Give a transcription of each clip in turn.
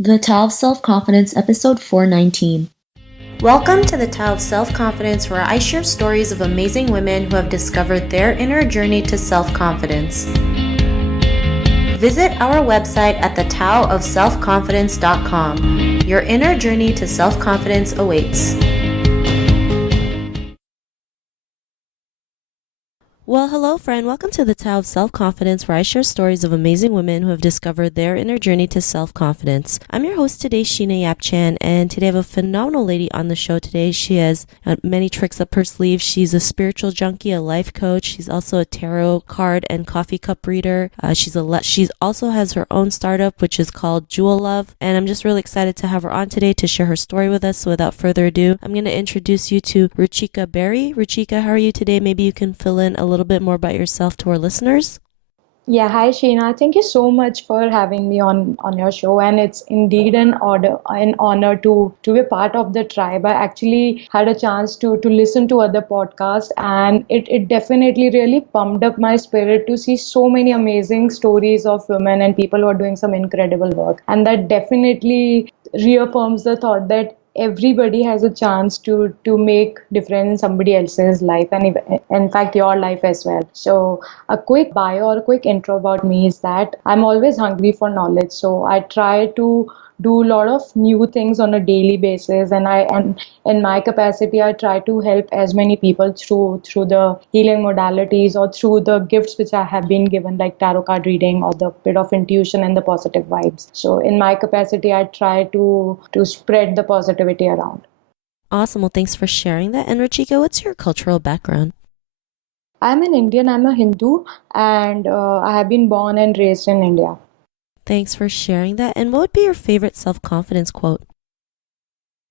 The Tao of Self-Confidence, episode 419. Welcome to the Tao of Self-Confidence, where I share stories of amazing women who have discovered their inner journey to self-confidence. Visit our website at thetaoofselfconfidence.com. Your inner journey to self-confidence awaits. Well, hello, friend. Welcome to the Tao of Self-Confidence, where I share stories of amazing women who have discovered their inner journey to self-confidence. I'm your host today, Sheena Yap-Chan, and today I have a phenomenal lady on the show today. She has many tricks up her sleeve. She's a spiritual junkie, a life coach. She's also a tarot card and coffee cup reader. She's also has her own startup, which is called Jewel Love, and I'm just really excited to have her on today to share her story with us. So without further ado, I'm going to introduce you to Ruchika Beri. Ruchika, how are you today? Maybe you can fill in a little bit more about yourself to our listeners. Yeah, hi Sheena. Thank you so much for having me on your show, and it's indeed an honor to be part of the tribe. I actually had a chance to listen to other podcasts, and it definitely really pumped up my spirit to see so many amazing stories of women and people who are doing some incredible work, and that definitely reaffirms the thought that everybody has a chance to make difference in somebody else's life, and in fact your life as well. So a quick bio or a quick intro about me is that I'm always hungry for knowledge. So I try to do a lot of new things on a daily basis, and in my capacity I try to help as many people through the healing modalities or through the gifts which I have been given, like tarot card reading or the bit of intuition and the positive vibes. So in my capacity I try to spread the positivity around. Awesome. Well, thanks for sharing that. And Ruchika, what's your cultural background? I'm an Indian, I'm a Hindu, and I have been born and raised in India. Thanks for sharing that. And what would be your favorite self-confidence quote?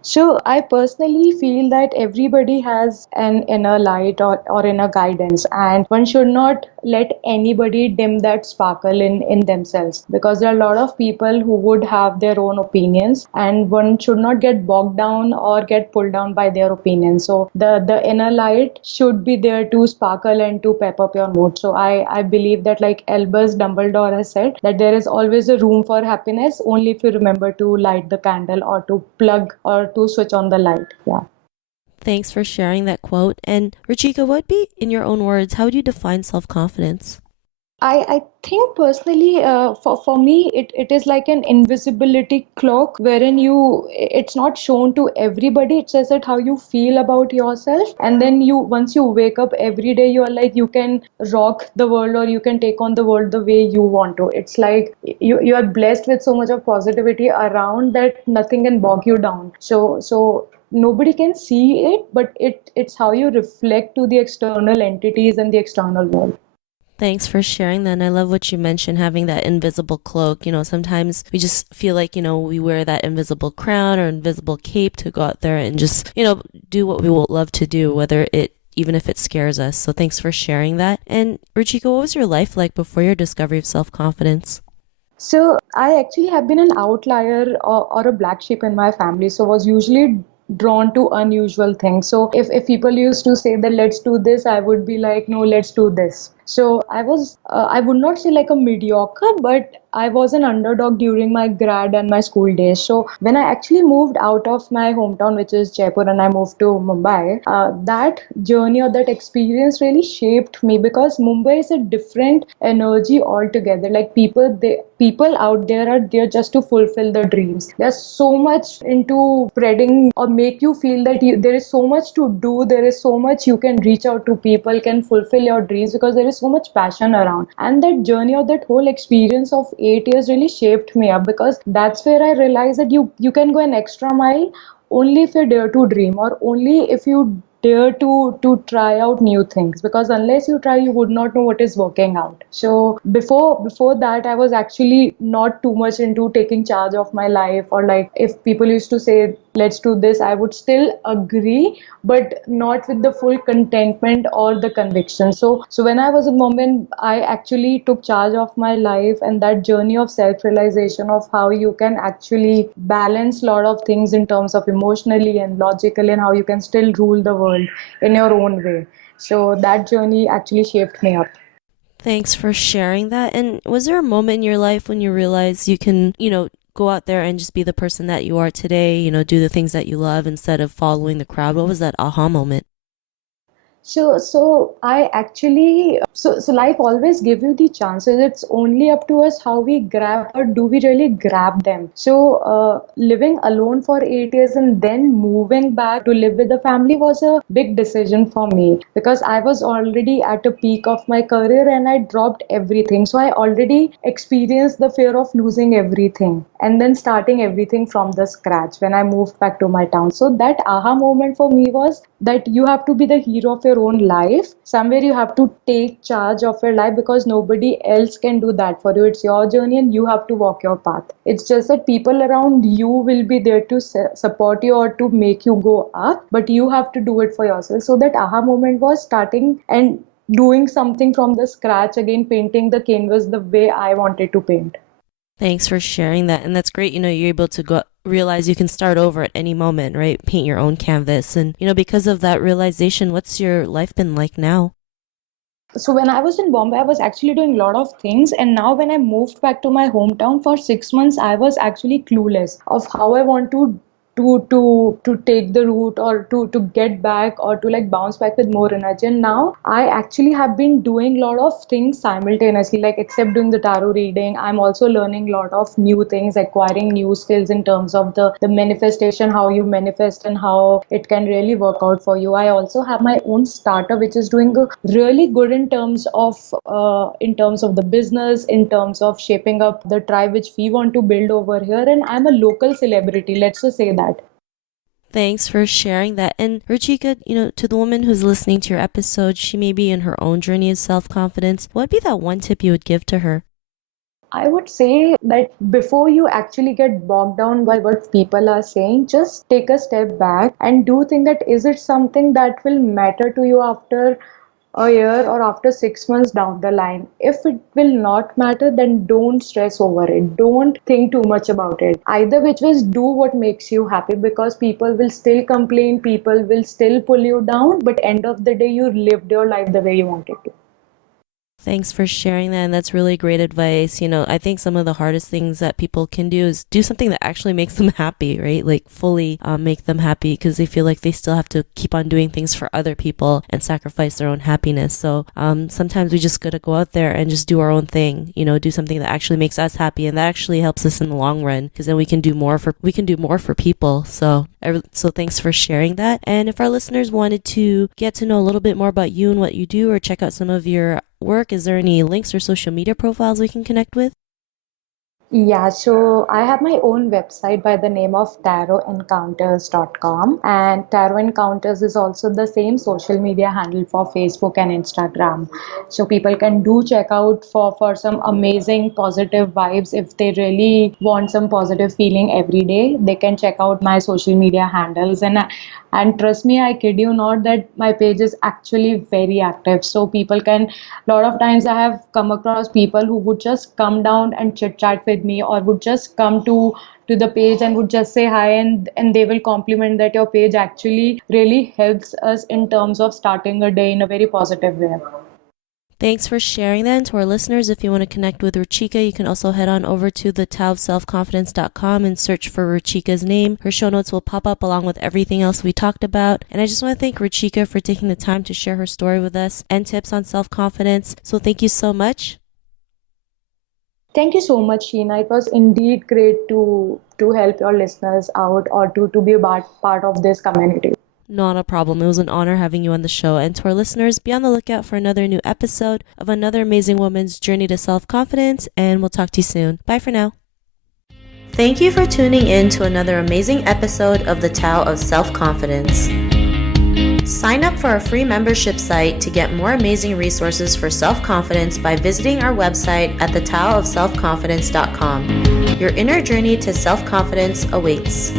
So I personally feel that everybody has an inner light or inner guidance, and one should not let anybody dim that sparkle in themselves, because there are a lot of people who would have their own opinions, and one should not get bogged down or get pulled down by their opinions. So the inner light should be there to sparkle and to pep up your mood. So I believe that, like Albus Dumbledore has said, that there is always a room for happiness only if you remember to light the candle or to plug or to switch on the light. Yeah. Thanks for sharing that quote. And Ruchika, what would be, in your own words, how would you define self-confidence? I think personally, for me, it is like an invisibility cloak wherein it's not shown to everybody. It's just that how you feel about yourself. And then once you wake up every day, you're like, you can rock the world or you can take on the world the way you want to. It's like you are blessed with so much of positivity around that nothing can bog you down. So nobody can see it, but it's how you reflect to the external entities and the external world. Thanks for sharing that. And I love what you mentioned, having that invisible cloak. Sometimes we just feel like, we wear that invisible crown or invisible cape to go out there and just, do what we will love to do, even if it scares us. So thanks for sharing that. And Ruchika, what was your life like before your discovery of self-confidence? So I actually have been an outlier or a black sheep in my family. So was usually drawn to unusual things. So if people used to say that let's do this, I would be like, no, let's do this. So I would not say like a mediocre, but I was an underdog during my grad and my school days. So when I actually moved out of my hometown, which is Jaipur, and I moved to Mumbai, that journey or that experience really shaped me, because Mumbai is a different energy altogether. Like people out there are there just to fulfill their dreams. There's so much into spreading or make you feel that there is so much to do. There is so much you can reach out to people, can fulfill your dreams, because there is so much passion around. And that journey or that whole experience of 8 years really shaped me up, because that's where I realized that you can go an extra mile only if you dare to dream, or only if you dare to try out new things, because unless you try you would not know what is working out. So before that I was actually not too much into taking charge of my life, or like if people used to say let's do this, I would still agree, but not with the full contentment or the conviction. So when I was in Mumbai, I actually took charge of my life, and that journey of self-realization of how you can actually balance a lot of things in terms of emotionally and logically, and how you can still rule the world in your own way. So that journey actually shaped me up. Thanks for sharing that. And was there a moment in your life when you realized you can, go out there and just be the person that you are today, do the things that you love instead of following the crowd? What was that aha moment? So I actually, so life always give you the chances. It's only up to us how we grab, or do we really grab them. So living alone for 8 years and then moving back to live with the family was a big decision for me, because I was already at a peak of my career and I dropped everything. So I already experienced the fear of losing everything and then starting everything from the scratch when I moved back to my town. So that aha moment for me was that you have to be the hero of your own life. Somewhere you have to take charge of your life, because nobody else can do that for you. It's your journey and you have to walk your path. It's just that people around you will be there to support you or to make you go up, but you have to do it for yourself. So that aha moment was starting and doing something from the scratch again, painting the canvas the way I wanted to paint. Thanks for sharing that. And that's great. You're able to go realize you can start over at any moment, right? Paint your own canvas. And, because of that realization, what's your life been like now? So when I was in Bombay, I was actually doing a lot of things. And now when I moved back to my hometown for 6 months, I was actually clueless of how I want to take the route, or to get back, or to like bounce back with more energy. And now I actually have been doing a lot of things simultaneously, like except doing the tarot reading, I'm also learning a lot of new things, acquiring new skills in terms of the manifestation, how you manifest and how it can really work out for you. I also have my own startup which is doing really good in terms of the business, in terms of shaping up the tribe which we want to build over here. And I'm a local celebrity, let's just say that. Thanks for sharing that. And Ruchika, to the woman who's listening to your episode, she may be in her own journey of self-confidence. What would be that one tip you would give to her? I would say that before you actually get bogged down by what people are saying, just take a step back and do think that is it something that will matter to you after a year or after 6 months down the line. If it will not matter, then don't stress over it. Don't think too much about it. Either which ways, do what makes you happy, because people will still complain, people will still pull you down, but end of the day, you lived your life the way you wanted to. Thanks for sharing that. And that's really great advice. I think some of the hardest things that people can do is do something that actually makes them happy, right? Like fully make them happy, because they feel like they still have to keep on doing things for other people and sacrifice their own happiness. So sometimes we just got to go out there and just do our own thing, do something that actually makes us happy. And that actually helps us in the long run, because then we can do more for people. So thanks for sharing that. And if our listeners wanted to get to know a little bit more about you and what you do, or check out some of your work, is there any links or social media profiles we can connect with? Yeah, so I have my own website by the name of tarotencounters.com, and Tarot Encounters is also the same social media handle for Facebook and Instagram. So people can do check out for some amazing positive vibes. If they really want some positive feeling every day, they can check out my social media handles. And trust me, I kid you not, that my page is actually very active. So people can, a lot of times I have come across people who would just come down and chit chat with me, or would just come to the page and would just say hi, and they will compliment that your page actually really helps us in terms of starting a day in a very positive way. Thanks for sharing that. And to our listeners, if you want to connect with Ruchika, you can also head on over to thetaoofselfconfidence.com and search for Ruchika's name. Her show notes will pop up along with everything else we talked about. And I just want to thank Ruchika for taking the time to share her story with us and tips on self-confidence. So thank you so much. Thank you so much, Sheena. It was indeed great to help your listeners out, or to be a part of this community. Not a problem. It was an honor having you on the show. And to our listeners, be on the lookout for another new episode of another amazing woman's journey to self-confidence. And we'll talk to you soon. Bye for now. Thank you for tuning in to another amazing episode of the Tao of Self-Confidence. Sign up for our free membership site to get more amazing resources for self-confidence by visiting our website at thetaoofselfconfidence.com. Your inner journey to self-confidence awaits.